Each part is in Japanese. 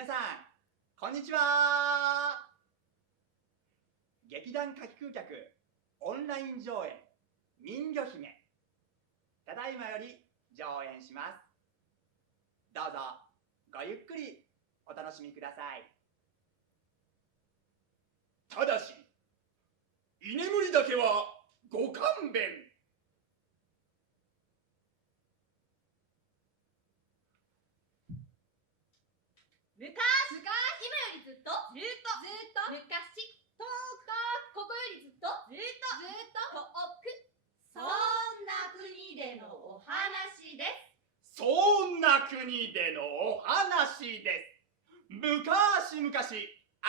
皆さんこんにちは。劇団夏季空客オンライン上演人魚姫、ただいまより上演します。どうぞごゆっくりお楽しみください。ただし居眠りだけはご勘弁。昔、今よりずっと、昔、遠く、ここよりずっと、遠く、そんな国でのお話です。そんな国でのお話です。昔々あ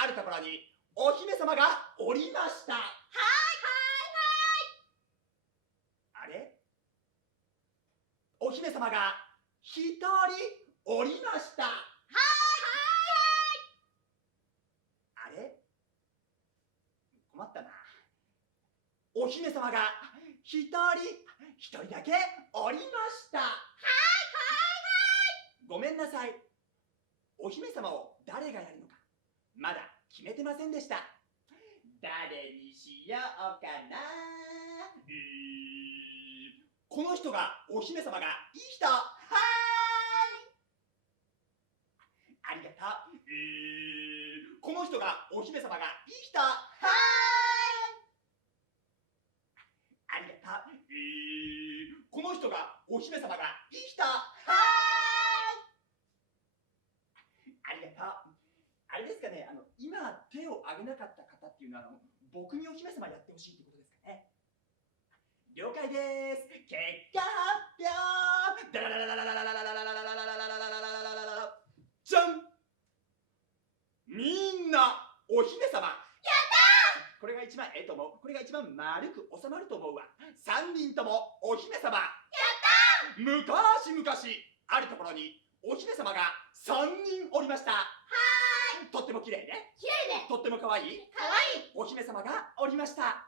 るところにお姫様がおりました。あれ、お姫様が一人おりました。あれ、困ったな。お姫様が一人だけおりました。ごめんなさい。お姫様を誰がやるのかまだ決めてませんでした。誰にしようかな。この人がお姫様がいい人。ありがとう。この人がお姫様がいい人。ありがとう。この人がお姫様がいい人。ありがとう。あれですかね、今手を挙げなかった方っていうのは僕にお姫様やってほしいってことですかね。了解です。結果発表。ダラララララララララララララララララ、じゃん。みんなお姫様。やったー。これが一番ええと思う。これが一番丸く収まると思うわ。3人ともお姫様。やったー。昔々あるところにお姫様が3人おりました。とっても綺麗ね。とっても可愛いお姫様がおりました。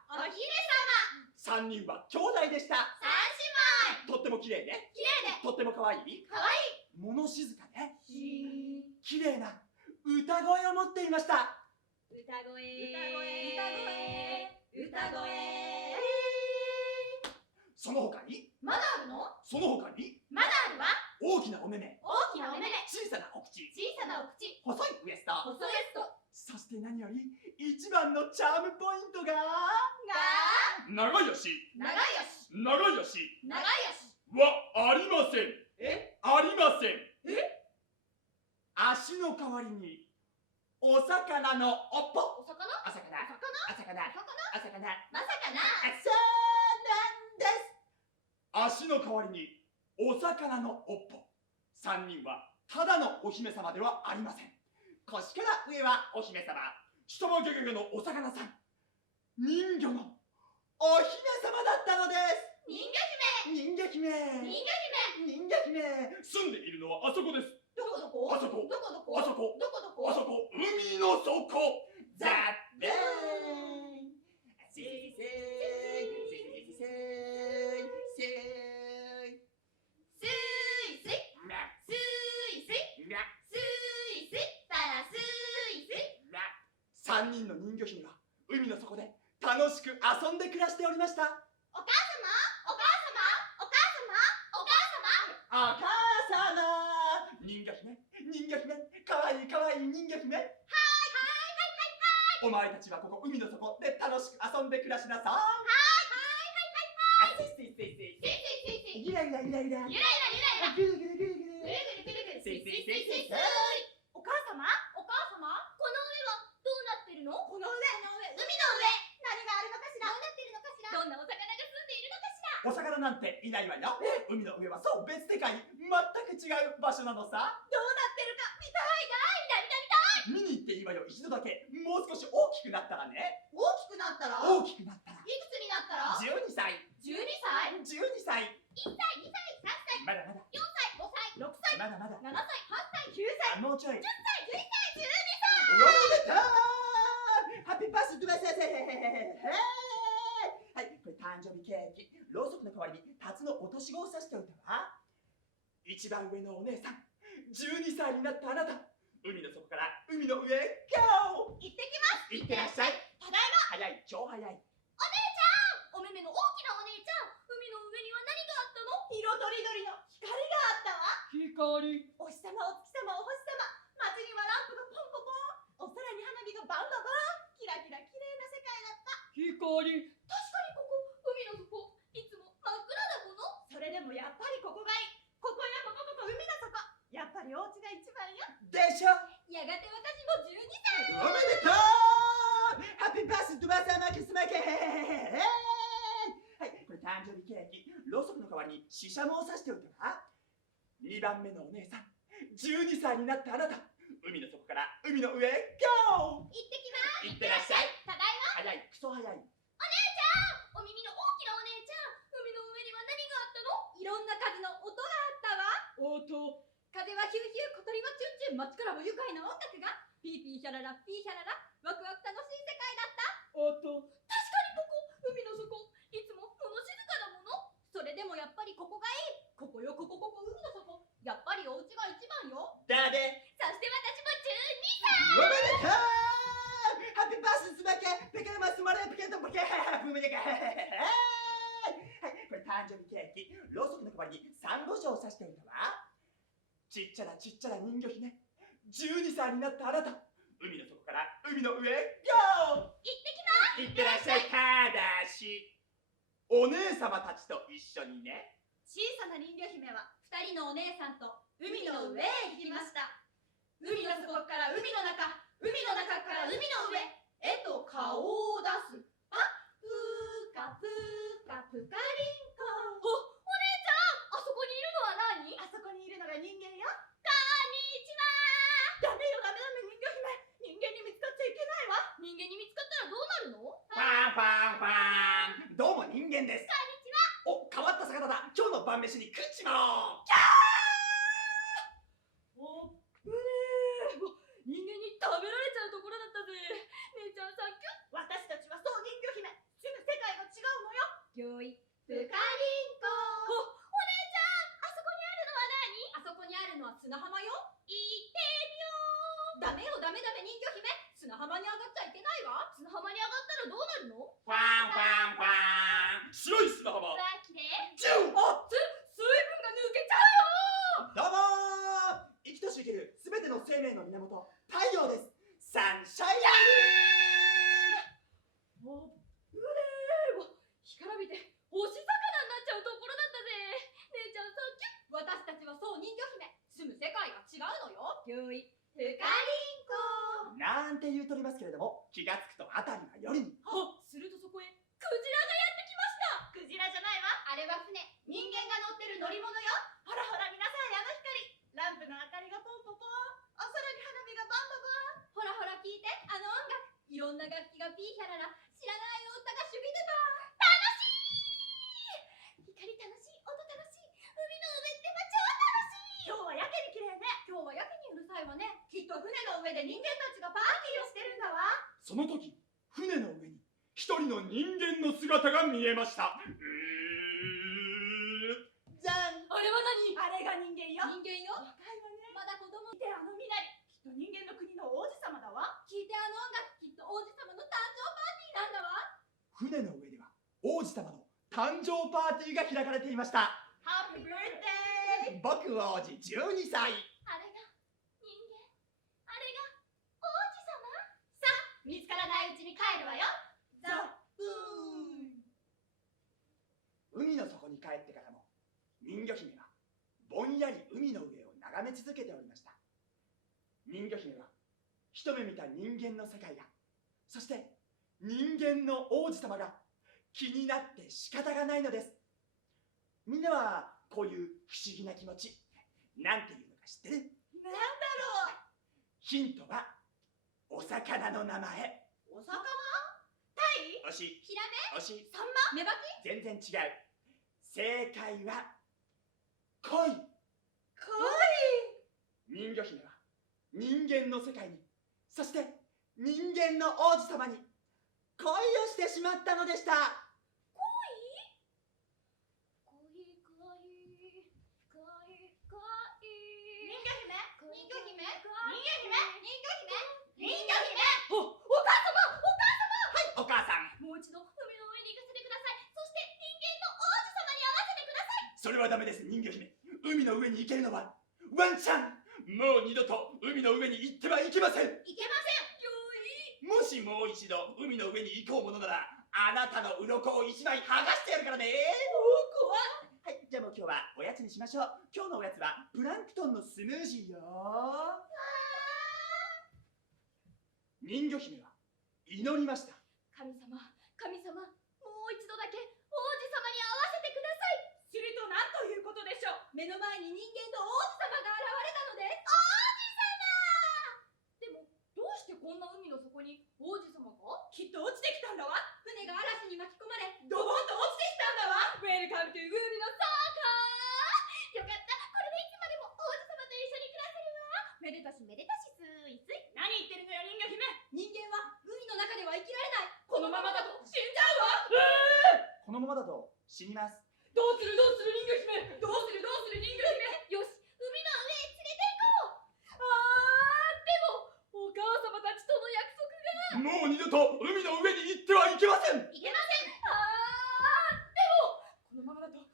3人は兄弟でした。とっても綺麗ね。とっても可愛い物静かね。綺麗な歌声を持っていました。歌声。その他にまだあるの？その他にまだあるわ。大きなお目目、大きなお目目、小さなお口、小さなお口、細いウエスト、細いエストそして何より一番のチャームポイントがが長い足長い足はありません。ありません。足の代わりにお魚のおっぽ。お魚？まさかな。そうなんです。足の代わりにお魚のおっぽ。3人はただのお姫様ではありません。腰から上はお姫様、下はギョギョギョのお魚さん、人魚のお姫様だったのです。人魚姫。住んでいるのはあそこです。どこ？あそこ、海の底。ザッレーン。3人の人魚姫は海の底で楽しく遊んで暮らしておりました。お母様。人魚姫、かわいい人魚姫。お前たちはここ海の底で楽しく遊んで暮らしなさい。ゆらゆら。ぐるぐる。お母様、この上はどうなってるの？海の上、何があるのかしら？どうなってるのかしら？どんなお魚が住んでいるのかしら？お魚なんていないわよ。海の上はそう別世界、全く違う場所なのさ。どうなってるか見たい。見に行っていいわよ。一度だけ。もう少し大きくなったらね。大きくなったら？大きくなったらいくつになったら12歳。 ？12歳？ 1歳。1歳、2歳、3歳、まだまだ。4歳、5歳、6歳、まだまだ。 7歳、8歳、9歳、もうちょい。10歳、11歳、12おめでとう。ハッピーバースデー先生。はい、これ誕生日ケーキ。ろうそくの代わりにタツの落とし子を刺しておいたわ。一番上のお姉さん、12歳になったあなた、海の底から海の上へ GO！ 行ってきます。いってらっしゃい。ただいま。早い、超早い。お目目の大きなお姉ちゃん、海の上には何があったの？色とりどりの光があったわ。光。お日様、お月様、お星様、街にはランプがポンポポン、お空に花火がバンババン、キラキラ綺麗な世界だった。光。確かにここ、海の底、いつも真っ暗だもの。それでもやっぱりここがいい。ここやここ海の底。やっぱりお家が一番よ。でしょ。やがて私も12歳。おめでとう。ハッピーバースデーバーサーマーキスマーケー。はい、これ誕生日ケーキ。ろうそくの代わりにシシャモを刺しておいたわ。2番目のお姉さん、12歳になったあなた、海の底から海の上へ GO！ 行ってきます。いってらっしゃい。ただいま。早い、クソ早い。お耳の大きなお姉ちゃん、海の上には何があったの？いろんな数の音があったわ。音。風はヒューヒュー、小鳥はチュンチュン、街からも愉快な音楽が。ピーピーヒャララ、ピーヒャララ、ワクワク楽しい世界だった。音。確かにここ、海の底、いつも物静かだもの。それでもやっぱりここがいい。ここよ、ここ、海の底。やっぱりお家が一番よ。だで。そして私もおめでとう。ハッピーバースデーマーケー。ペケルマスマレーペケットボケー。ブメデケー。はい、これ誕生日ケーキ。ろうそくの代わりにサンゴ礁を刺しておいたわ。ちっちゃなちっちゃな人魚姫、12歳になったあなた、海の底から海の上へ GO！ 行ってきます。いってらっしゃい。ただし、お姉様たちと一緒にね。小さな人魚姫は2人のお姉さんと海の上へ行きました。海の底から海の中、海の中から海の上へと顔を出す。パプーカプーカプカリンコ。お姉ちゃん、あそこにいるのは何？あそこにいるのが人間よ。こんにちは。ダメよダメダメ、人魚姫、人間に見つかっちゃいけないわ。人間に見つかったらどうなるの？ファンファンファン。どうも人間です。お、変わった魚だ。今日の晩飯に食っちまおう。おっぶねー。人間に食べられちゃうところだったぜ。姉ちゃんサンキュー。私たちはそう人魚姫。住む世界が違うのよ。よい。プカリンコ。お姉ちゃん、あそこにあるのは何？あそこにあるのは砂浜よ。行ってみよう。ダメよダメダメ人魚姫。砂浜に上がっちゃいけないわ。砂浜に上がったらどうなるの？ファンファンファン。白い砂浜。うわ、きれい。ジュー。あっつ、水分が抜けちゃうよ。どうもー。生きとし生けるすべての生命の源、太陽です。サンシャイン。おっぶねー。干からびて干し魚になっちゃうところだったぜ。姉ちゃんサンキュー。私たちはそう人魚姫。住む世界が違うのよ。ゆい。プカリンコ。なんて言うとりますけれども、気がつくとあたりは夜に。するとそこへクジラがやってきました。クジラじゃないわ。あれは船。人間が乗ってる乗り物よ。ほらほら皆さん、あの光。ランプの明かりがポンポポン。お空に花火がバンババン。ほらほら聞いて、あの音楽。いろんな楽器がピーヒャララ。知らない歌がシュビデバー。楽しい。光楽しい。音楽しい。海の上って超楽しい。今日はやけに綺麗ね。今日はやけにうるさいわね。きっと船の上で人間たちがパーティーをしてるんだわ。その時、船の上に一人の人間の姿が見えました。じゃん。あれは何？あれが人間よ。人間よ。若いわね。まだ子供。見てあの身なり。きっと人間の国の王子様だわ。聞いてあの音楽。きっと王子様の誕生パーティーなんだわ。船の上では王子様の誕生パーティーが開かれていました。ハッピーバースデー。僕王子12歳。あれが人間。あれが王子様。さあ、見つからないうちに帰るわよ。ザブーン。海の底に帰ってからも人魚姫はぼんやり海の上を眺め続けておりました。人魚姫は一目見た人間の世界が、そして人間の王子様が気になって仕方がないのです。みんなはこういう不思議な気持ち、なんていうのか知ってる？なんだろう。ヒントはお魚の名前。お魚？タイ？惜しい。ヒラメ？惜しい。サンマ？メバチ？全然違う。正解は恋。人魚姫は人間の世界に、そして人間の王子様に恋をしてしまったのでした。人魚姫？人魚姫？人魚姫？海の上に行けるのはワンチャン。もう二度と海の上に行ってはいけません。いけません。もしもう一度海の上に行こうものなら、あなたの鱗を一枚剥がしてやるからね。怖い。はい、じゃあもう今日はおやつにしましょう。今日のおやつはプランクトンのスムージーよ。人魚姫は祈りました。神様、神様、もう一度だけ王子様に会わせてください。すると何ということでしょう。目の前に人間の王子様が現れたのです。王子様。でもどうしてこんな海の底に王子様が？きっと落ちてきたんだわ。船が嵐に巻き込まれドボンと落ちてきたんだわ。ウェルカムトゥ海の底。よかった、これでいつまでも王子様と一緒に暮らせるわ。めでたしめでたし、すいすい。何言ってるのよ人魚姫。人間は海の中では生きられない。このままだと死んじゃうわ。このままだと死にます。どうするどうする人魚姫。どうするどうする人魚姫。よし、海の上へ連れて行こう。でもお母様たちとの約束が。もう二度と海の上に行ってはいけません。いけません。でもこのままだと王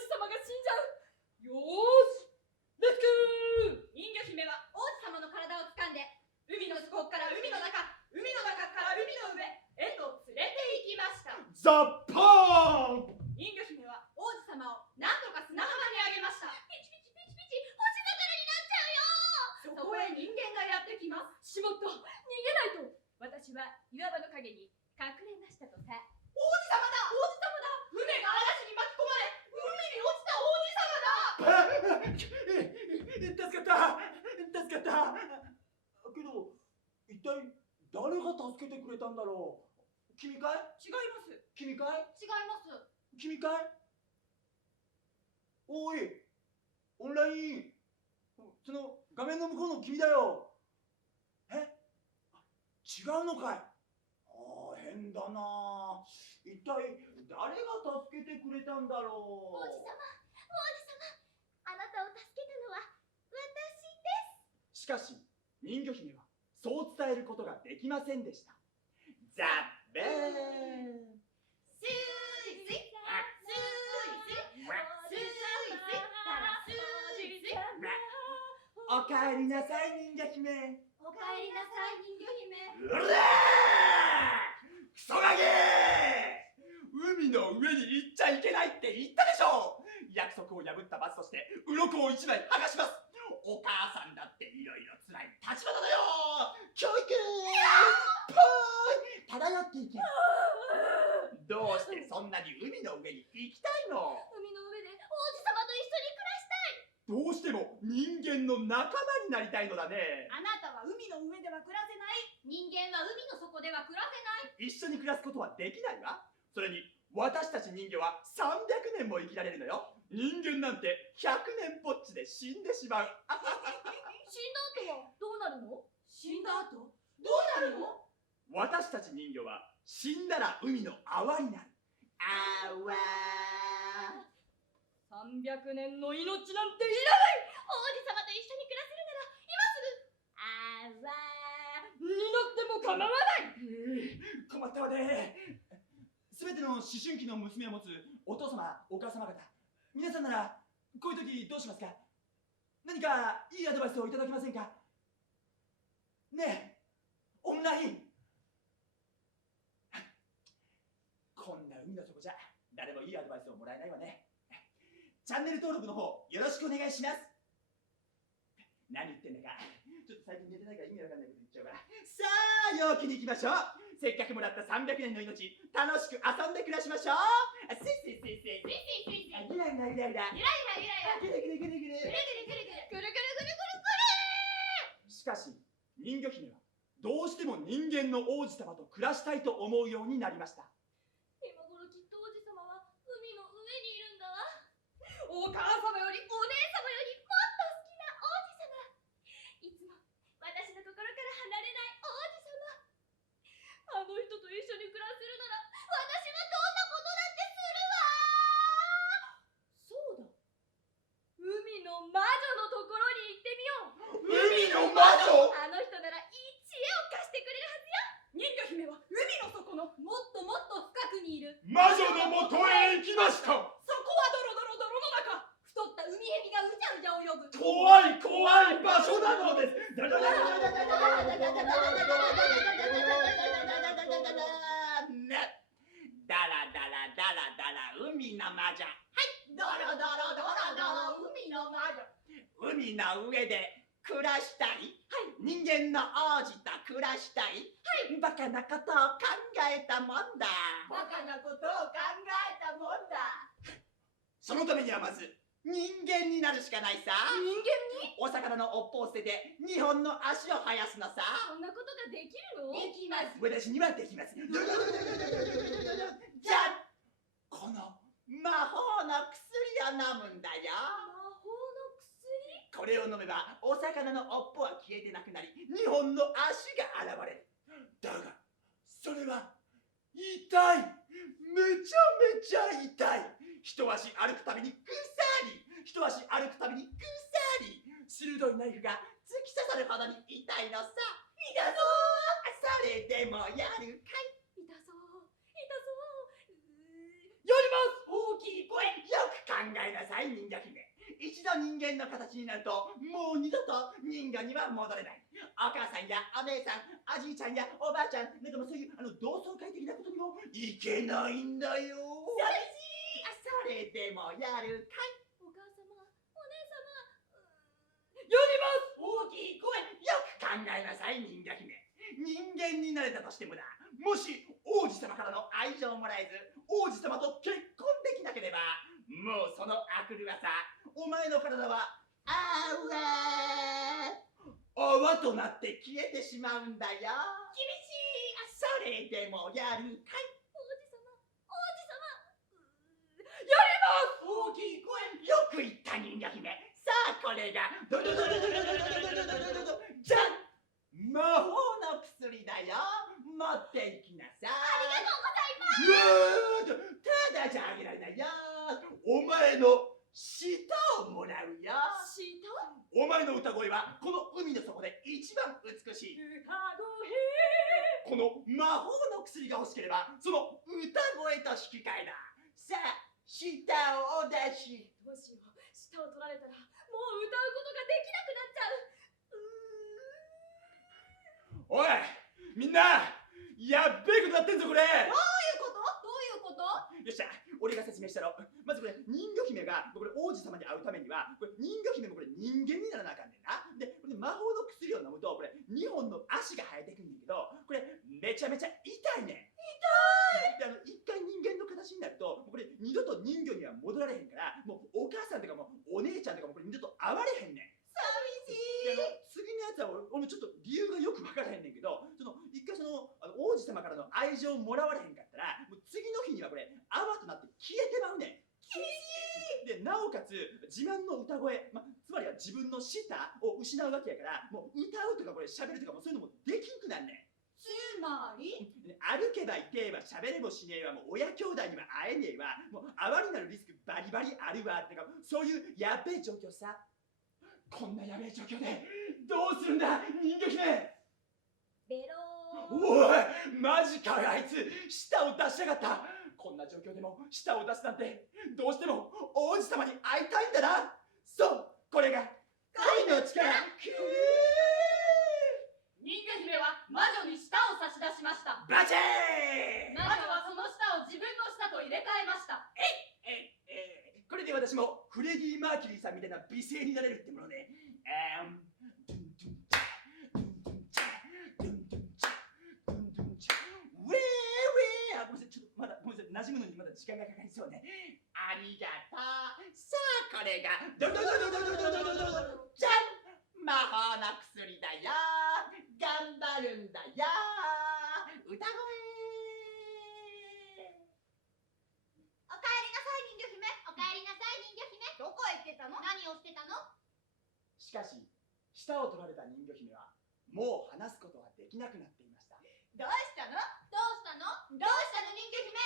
子様が死んじゃう。よーし、レッツゴー。人魚姫は王子様の体を掴んで海の底から海の中、海の中から海の上へと連れて行きました。ザ・パーン。人魚姫は王子様を何とか砂浜にあげました。ピチピチピチピチ、星流れになっちゃうよ。そこへ人間がやってきます。しまった、逃げないと。私は岩場の陰に隠れましたとさ。王子様だ、王子様だ。船が嵐に巻き込まれ海に落ちた王子様だ。助かった助かった。けど一体誰が助けてくれたんだろう。君かい？違います。君かい？違います。君かい？おい、オンライン、その画面の向こうの君だよ。え？違うのかい？変だな。一体誰が助けてくれたんだろう。王子様、あなたを助けたのは私です。しかし人魚姫はそう伝えることができませんでした。ザ・ベーン。スイスイ、スイスイ、スイスイ、おかえりなさい人魚姫。おかえりなさい人魚姫。うらー！クソガキ！海の上に行っちゃいけないって言ったでしょう。約束を破った罰として鱗を一枚剥がします。お母さんだっていろいろ辛い立場なのよ。教育ぽーい漂っていけ。どうしてそんなに海の上に行きたいの？海の上で王子様と一緒に暮らしたい。どうしても人間の仲間になりたいのだね。あなたは海の上では暮らせない。人間は海の底では暮らせない。一緒に暮らすことはできないわ。それに私たち人魚は300年も生きられるのよ。人間なんて100年ぽっちで死んでしまう。死んだ後はどうなるの？死んだ後どうなるの？私たち人魚は死んだら海の泡になる。泡。300年の命なんていらない。王子様と一緒に暮らせるなら今すぐ泡になっても構わない。困ったわね。すべての思春期の娘を持つお父様お母様方、皆さんならこういう時どうしますか？何かいいアドバイスをいただけませんか？ねえオンライン。こんな海の底じゃ誰もいいアドバイスをもらえないわね。チャンネル登録の方よろしくお願いします。何言ってんだか、ちょっと最近寝てないから意味わかんないこと言っちゃうから。さあ陽気に行きましょう。せっかくもらった300年の命、楽しく遊んで暮らしましょう。スイスイスイスイスイスイスイスイ、ギラギラギラギラ、ゆらゆらゆらゆら、ギラギラギラギラ、ぐるぐるぐるぐるぐるぐるぐるぐる。しかし人魚姫はどうしても人間の王子様と暮らしたいと思うようになりました。今頃きっと王子様は海の上にいるんだわ。お母様よりお姉様よりもっと好きな王子様。いつも私の心から離れない王子様。あの人と一緒に暮らせるなら私はどんなことだってするわ。そうだ、海の魔女のところに行ってみよう。海の魔女？あの人ならいい知恵を貸してくれるはずよ。人魚姫は海の底のもっともっと深くにいる魔女のもとへ行きました。そこはドロドロ泥の中。太った海蛇がうじ怖い怖い場所なのです。だらだらだらだら海の魔女。ドロドロドロドロ海の魔女。海の上で暮らしたい、人間の王子と暮らしたい、バカなことを考えたもんだ。バカなことを考えたもんだ。そのためにはまず人間になるしかないさ。人間に？お魚の尾っぽを捨てて2本の足を生やすのさ。そんなことができるの？できます。私にはできます。じゃあこの魔法の薬を飲むんだよ。魔法の薬？これを飲めばお魚の尾っぽは消えてなくなり2本の足が現れる。だがそれは痛い。めちゃめちゃ痛い。一足歩くたびにぐさり、一足歩くたびにぐさり、鋭いナイフが突き刺さるほどに痛いのさ。痛そう。それでもやるかい？痛そう痛そう。やります。大きい声。よく考えなさい人魚姫。一度人間の形になるともう二度と人魚には戻れない。お母さんやお姉さん、おじいちゃんやおばあちゃん、なんかもそういう同窓会的なことにもいけないんだよ。寂しい。それでもやるかい？お母様、お姉様。やります。大きい声。よく考えなさい人魚姫。人間になれたとしてもだ、もし王子様からの愛情をもらえず王子様と結婚できなければ、もうその悪るさ、お前の体は泡となって消えてしまうんだよ。厳しい。それでもやるかい？王子様、王子様。やります。大きい声。よく言った人魚姫。さあこれがじゃん、魔法の薬だよ。持っていきなさい。ありがとうございます。ただじゃあげられないよ。お前の舌をもらうよ。舌？お前の歌声はこの海の底で一番美しい。歌声。この魔法の薬が欲しければその歌声と引き換えだ。さあ舌をお出し。どうしよう。舌を取られたらもう歌うことができなくなっちゃう。おいみんな、やっべえことやってんぞこれ。どういうこと？どういうこと？よっしゃ、俺が説明したろ。まずこれ人魚姫がこれ王子様に会うためにはこれ人魚姫もこれ人間にならなあかんねんな。でこれ魔法の薬を飲むとこれ2本の足が生えてくんねんけど、これめちゃめちゃ痛いねん。痛い。で一回人間の形になるとこれ二度と人魚には戻られへんから、もうお母さんとかもお姉ちゃんとかもこれ二度と会われへんねん。寂しい。次のやつは俺もちょっと理由がよく分からへんねんけど、一回王子様からの愛情をもらわれへんかったらもう次の日にはこれ泡となって消えてまうねん。厳しい。でなおかつ自慢の歌声、つまりは自分の舌を失うわけやから、もう歌うとかこれ喋るとかもそういうのもできんくなんねん。つまり歩けば痛えわ、喋れもしねえわ、もう親兄弟には会えねえわ、もう泡になるリスクバリバリあるわってか、そういうやべえ状況さ。こんなやべえ状況でどうするんだ人魚姫。ベロー。おいマジかあいつ舌を出しやがった。こんな状況でも舌を出すなんて、どうしても王子様に会いたいんだな。そう、これが恋の力。人魚姫は魔女に舌を差し出しました。バチーン。魔女はその舌を自分の舌と入れ替えました。これで私もフレディ・マーキュリーさんみたいな美声になれるってものね。ごめんなさい、馴染むのにまだ時間がかかりそうね。ありがとう。さあこれがじゃん、魔法の薬だよ。頑張るんだよ。歌声。おかえりなさい人魚姫。おかえりなさい人魚姫。どこへ行ってたの？何をしてたの？しかし舌を取られた人魚姫はもう話すことができなくなっていました。どうしたの？どうしたの？どうしたの人魚姫。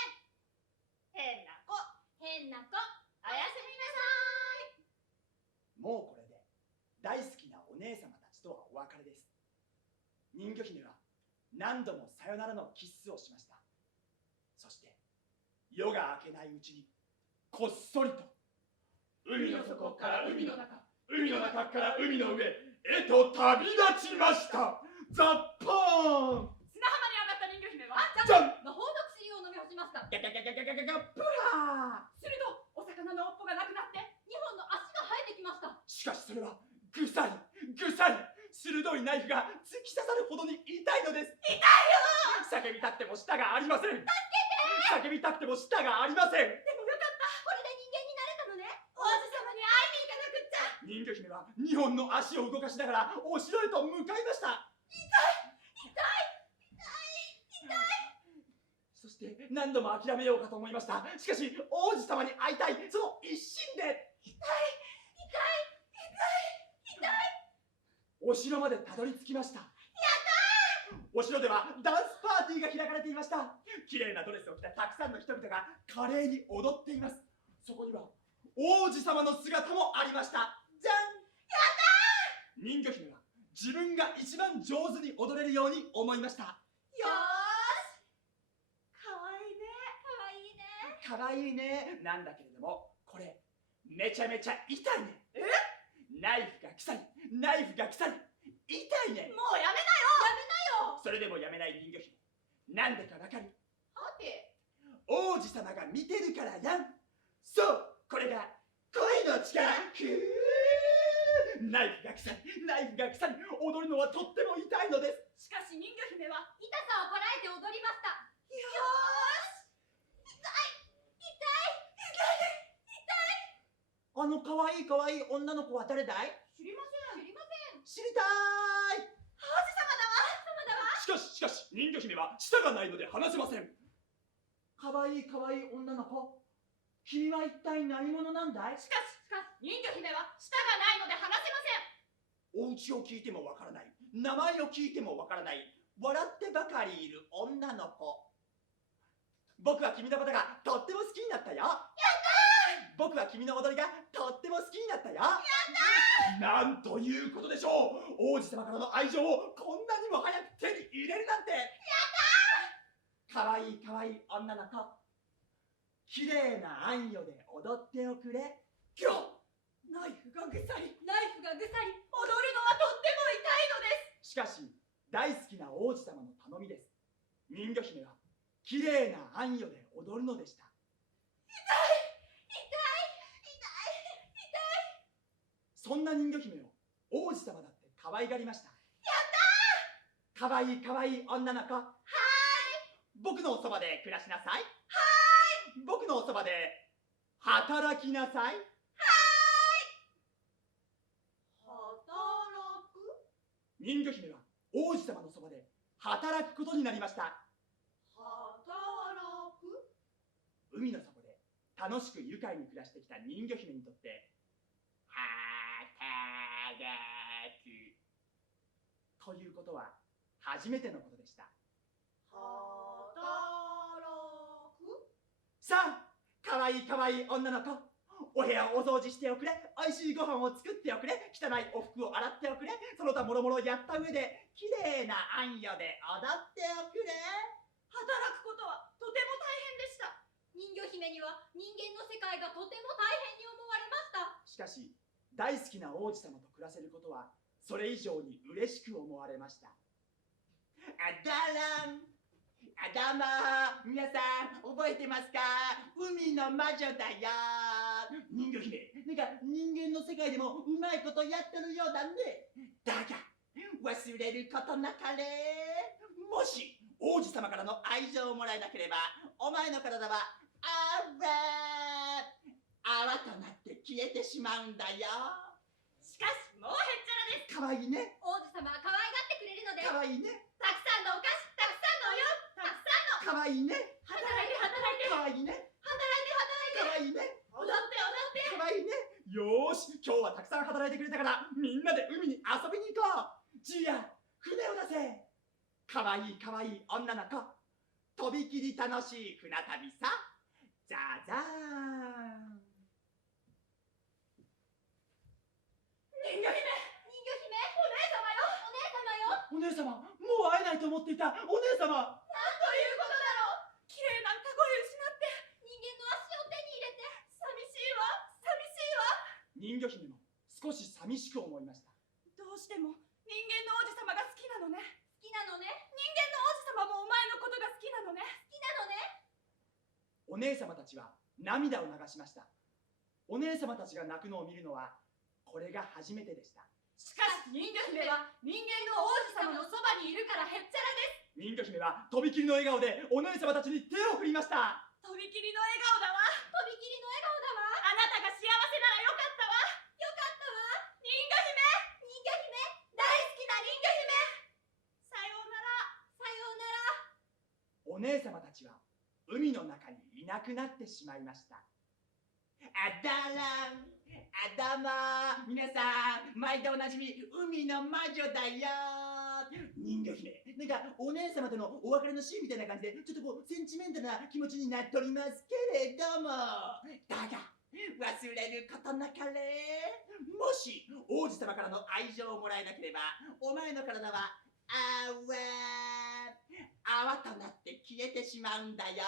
変な子。変な子。おやすみなさい。もうこれで大好きなお姉様たちとはお別れです。人魚姫は何度もさよならのキスをしました。そして夜が明けないうちにこっそりと海の底から海の中、海海の中から海の上へと旅立ちました。ザッパーン。砂浜に上がった人魚姫はじゃん。魔法の薬を飲み干しました。ガガガガガガガガプラするとお魚の尾っぽがなくなって2本の足が生えてきました。ー。しかしそれはぐさりぐさり鋭いナイフが突き刺さるほどに痛いのです。痛いよ。叫びたくても舌がありません。叫びたくても舌がありません。でもよかった。これで人間になれたのね。王子様に会いに行かなくっちゃ。人魚姫は2本の足を動かしながらお城へと向かいました。そして何度も諦めようかと思いました。しかし王子様に会いたいその一心でお城までたどり着きました。お城ではダンスパーティーが開かれていました。綺麗なドレスを着たたくさんの人々が華麗に踊っています。そこには王子様の姿もありました。じゃん。人魚姫は自分が一番上手に踊れるように思いました。よーし。かわいいね。かわいいね。かわいいね。なんだけれどもこれめちゃめちゃ痛いね。ナイフが腐りナイフが腐り痛いね。もうやめなよ。それでもやめない人魚姫。なんでかわかる？はて。王子様が見てるからやん。そうこれが恋の力。ナイフが腐りナイフが腐り踊るのはとっても痛いのです。しかし人魚姫は痛さをこらえて踊りました。よーし。あのかわいいかわいい女の子は誰だい？知りません。知りたーい。王子様だわ。しかし人魚姫は舌がないので話せません。かわいいかわいい女の子、君は一体何者なんだい？しかし人魚姫は舌がないので話せません。お家を聞いてもわからない、名前を聞いてもわからない、笑ってばかりいる女の子。僕は君のことがとっても好きになったよ。やったー。僕は君の踊りがとっても好きになったよ。やったー。なんということでしょう。王子様からの愛情をこんなにも早く手に入れるなんて。やったー。かわいいかわいい女の子、綺麗なあんよで踊っておくれ。今日ナイフがぐさり踊るのはとっても痛いのです。しかし大好きな王子様の頼みです。人魚姫は綺麗なあんよで踊るのでした。そんな人魚姫を王子様だって可愛がりました。やったー。かわいいかわいい女の子、はーい。僕のおそばで暮らしなさい。はーい。僕のおそばで働きなさい。人魚姫は王子様のそばで働くことになりました。海の底で楽しく愉快に暮らしてきた人魚姫にとって働くということは初めてのことでした。さあ、かわいいかわいい女の子、お部屋をお掃除しておくれ、おいしいご飯を作っておくれ、汚いお服を洗っておくれ、その他もろもろやった上で綺麗なあんよで踊っておくれ。働くことはとても大変でした。人魚姫には人間の世界がとても大変に思われました。しかし大好きな王子様と暮らせることはそれ以上に嬉しく思われました。あだらん、あどうも、皆さん覚えてますか？海の魔女だよ。人魚姫、なんか人間の世界でもうまいことやってるようだね。だが忘れることなかれ。もし王子様からの愛情をもらえなければお前の体は泡となって消えてしまうんだよ。しかしもうへっちゃらです。かわいいね。王子様は可愛がってくれるので、かわいいね。たくさんのお菓子、たくさんのお洋服、たくさんのかわいいね。働いてかわいいね。かわいいね。踊ってかわいいね。よーし、今日はたくさん働いてくれたからみんなで海に遊びに行こう。ジュリア、船を出せ。かわいいかわいい女の子、とびきり楽しい船旅さ。じゃじゃーん。人魚姫、お姉様よ。お姉様、もう会えないと思っていた。お姉様、なんということだろう。綺麗な歌声失って人間の足を手に入れて寂しいわ。人魚姫も少し寂しく思いました。どうしても人間の王子様が好きなのね。好きなのね。人間の王子様もお前のことが好きなのね。好きなのね。お姉様たちは涙を流しました。お姉様たちが泣くのを見るのはこれが初めてでした。しかし人魚姫は人間の王子様のそばにいるからへっちゃらです。人魚姫はとびきりの笑顔でお姉様たちに手を振りました。とびきりの笑顔だわ。とびきりの笑顔だわ。あなたが幸せならよかったわ。よかったわ。人魚姫、人魚姫、大好きな人魚姫。さようなら。さようなら。お姉様たちは海の中にいなくなってしまいました。あだらん、あだま、皆さん、毎度おなじみ、海の魔女だよ。人魚姫、なんかお姉様とのお別れのシーンみたいな感じで、ちょっとこうセンチメンタルな気持ちになっておりますけれども、だが忘れることなかれ。もし王子様からの愛情をもらえなければ、お前の体は泡となって消えてしまうんだよ。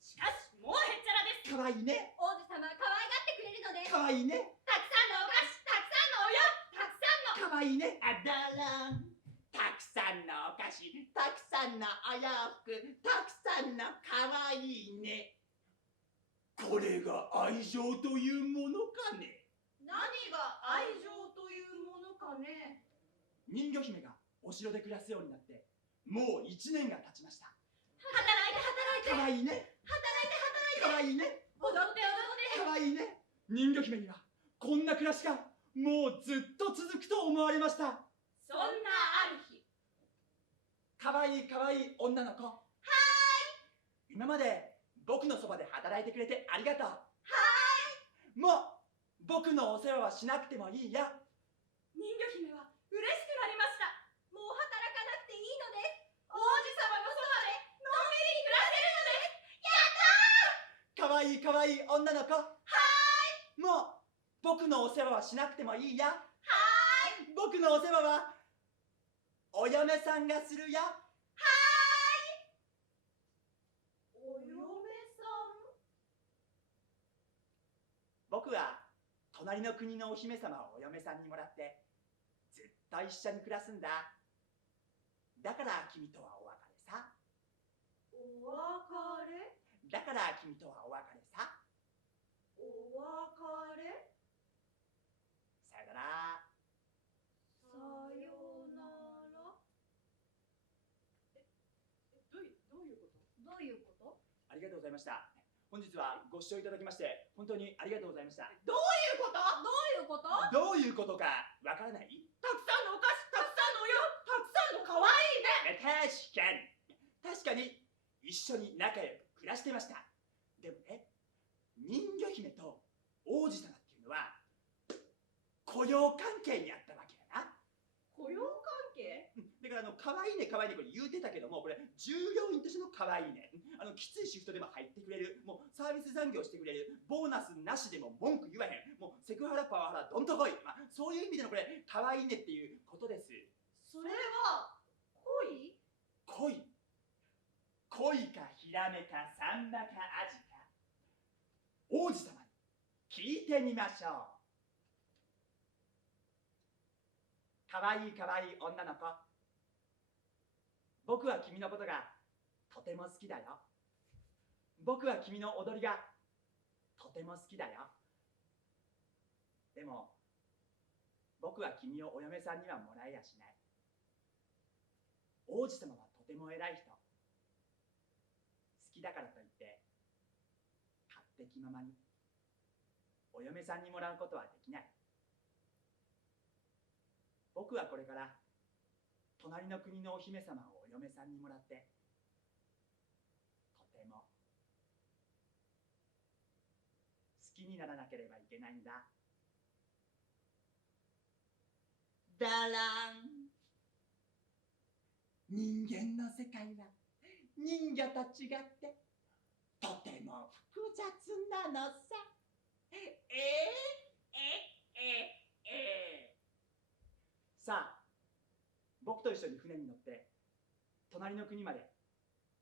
しかしもうへっちゃらです。かわいいね。王子様は可愛がってくれるので。かわいいね。たくさんのお菓子、たくさんのお湯、たくさんのかわいいね。あだらん。たくさんのお菓子、たくさんのお洋服、たくさんのかわいいね。これが愛情というものかね。何が愛情というものかね。人魚姫がお城で暮らすようになってもう1年が経ちました。働いてかわいいね。かわいいね。踊って踊って。かわいいね。人魚姫にはこんな暮らしがもうずっと続くと思われました。そんなある日、かわいいかわいい女の子。はーい。今まで僕のそばで働いてくれてありがとう。はーい。もう僕のお世話はしなくてもいいよ。人魚姫は嬉しくなりました。もう働かなくていいのです。王子様のそばでのんびり暮らせるのです。かわいいかわいい女の子。はーい。もう僕のお世話はしなくてもいいよ。はーい。僕のお世話はお嫁さんがするよ。お嫁さん。僕は隣の国のお姫様をお嫁さんにもらってずっと一緒に暮らすんだ。だから君とはお別れさ。お別れ。だから君とはお別れさ。お別れ。さよなら。さようなら。どういうこと？どういうこと？ありがとうございました。本日はご視聴いただきまして本当にありがとうございました。どういうこと？どういうこと？どういうことかわからない？たくさんのお菓子、たくさんのお湯、たくさんの可愛いね。確かに一緒に仲良く暮らしてました。でもね、人魚姫と王子様っていうのは雇用関係にあったわけやな。雇用関係？だから可愛いね可愛いねこれ言うてたけども、これ従業員としての可愛いね。きついシフトでも入ってくれる、もうサービス残業してくれる、ボーナスなしでも文句言わへん、もうセクハラパワハラどんとこい、そういう意味でのこれ可愛いねっていうことです。それは恋？恋かヒラメかサンマかアジか、王子様に聞いてみましょう。かわいいかわいい女の子、僕は君のことがとても好きだよ。僕は君の踊りがとても好きだよ。でも僕は君をお嫁さんにはもらえやしない。王子様はとても偉い人。好きだからといって勝手気ままにお嫁さんにもらうことはできない。僕はこれから隣の国のお姫様をお嫁さんにもらってとても好きにならなければいけないんだ。だらん。人間の世界は人魚と違ってとても複雑なのさ。さあ、僕と一緒に船に乗って隣の国まで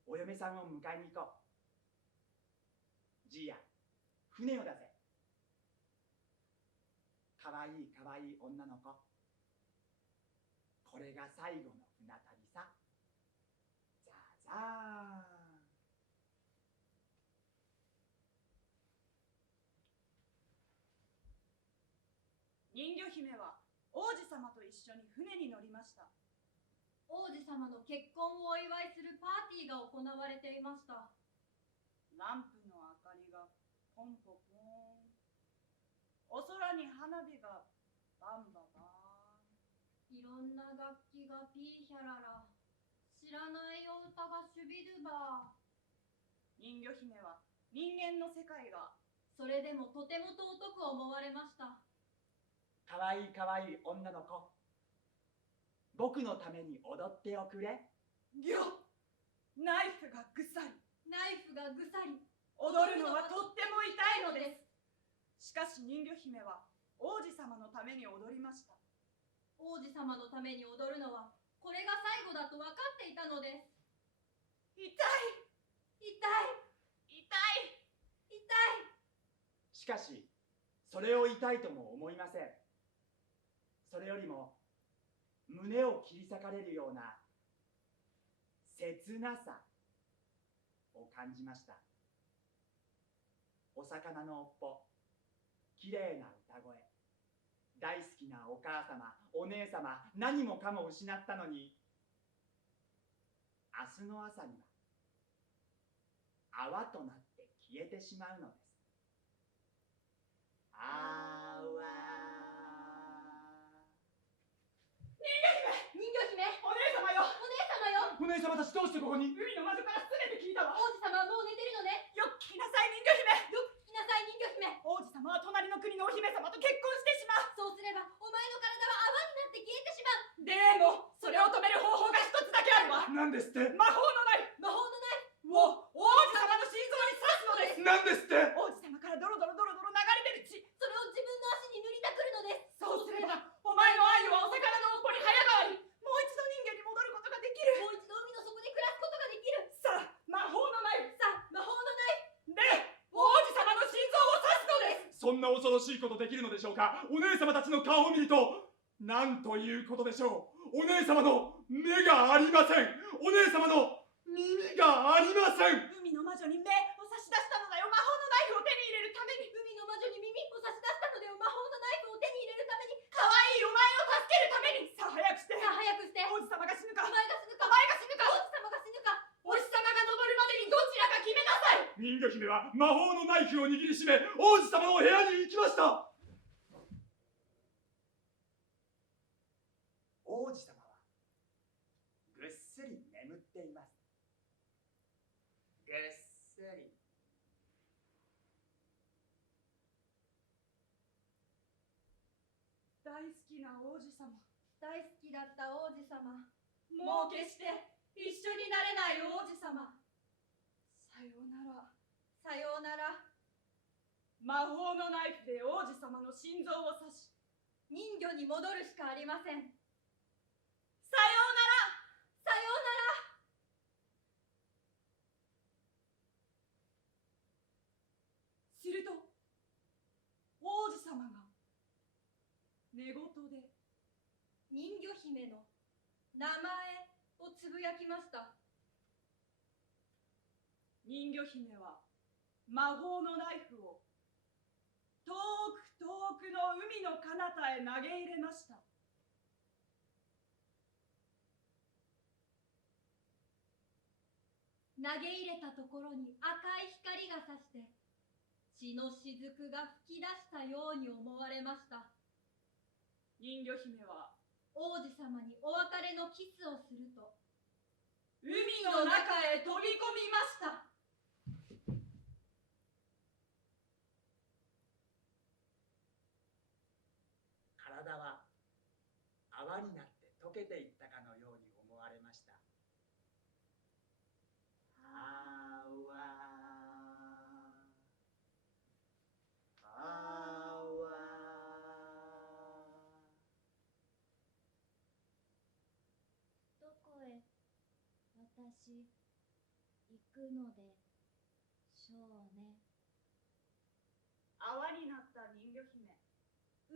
お嫁さんを迎えに行こう。じいや、船を出せ。かわいいかわいい女の子。これが最後の船旅さ。ザーザー。人魚姫は王子様と一緒に船に乗りました。王子様の結婚をお祝いするパーティーが行われていました。ランプの明かりがポンポポーン。お空に花火がバンババーン。いろんな楽器がピーヒャララ。知らないお歌がシュビドゥバー。人魚姫は人間の世界がそれでもとても尊く思われました。かわいいかわいい女の子。僕のために踊っておくれ。ギョッ。ナイフがぐさり。ナイフがぐさり。踊るのはとっても痛いのです。しかし人魚姫は王子様のために踊りました。王子様のために踊るのはこれが最後だと分かっていたのです。痛い痛い痛い痛い。しかし、それを痛いとも思いません。それよりも、胸を切り裂かれるような切なさを感じました。お魚のおっぽ、きれいな歌声、大好きなお母様、お姉様、何もかも失ったのに、明日の朝には泡となって消えてしまうのです。あわ人魚姫、お姉様よ。お姉様よ。お姉様たちどうしてここに？海の魔女から全て聞いたわ。王子様はもう寝てるのね。よく聞きなさい人魚姫。よく聞きなさい人魚姫。王子様は隣の国のお姫様と結婚してしまう。そうすればお前の体は泡になって消えてしまう。でもそれを止める方法が一つだけあるわ。なんですって？魔法のナイフ魔法のナイフを王子様の心臓に刺すのです。なんですって？王子様からドロドロドロドロ流れてる血。それを自分の足に塗りたくるのです。そうすればお前の愛はお魚のおっぽに早変わり。もう一度人間に戻ることができる。もう一度海の底で暮らすことができる。さあ魔法のナイフさあ魔法のナイフで王子様の心臓を刺すのです。そんな恐ろしいことできるのでしょうか？お姉様たちの顔を見ると、なんということでしょう。お姉様の目がありません。お姉様の耳がありません。海の魔女に目を差し出したのだよ。魔法のナイフを手に入れるために。海の魔女に耳を差し出したので魔法のナイフを手に入れるために。可愛いお前を助けるために。さあ早くして。さあ早くして。王子様が死ぬか。お前が死ぬか。お前が死ぬか。王子様が死ぬか。お日様が昇るまでにどちらか決めなさい。人魚姫は魔法のナイフを握りしめ、王子様の部屋に行きました。王子様はぐっすり眠っています。ぐっすり。大好きな王子様。大好きだった王子様。もう決して一緒になれない王子様。さようなら。さようなら。魔法のナイフで王子様の心臓を刺し、人魚に戻るしかありません。さようなら。さようなら。すると王子様が寝言で人魚姫の名前をつぶやきました。人魚姫は魔法のナイフを遠く遠くの海の彼方へ投げ入れました。投げ入れたところに赤い光が差して血の雫が吹き出したように思われました。人魚姫は王子様にお別れのキスをすると海の中へ飛び込みました。体は泡になって溶けていったかのように思われました。あわあわ。どこへ私行くのでしょうね。泡になった人魚姫、海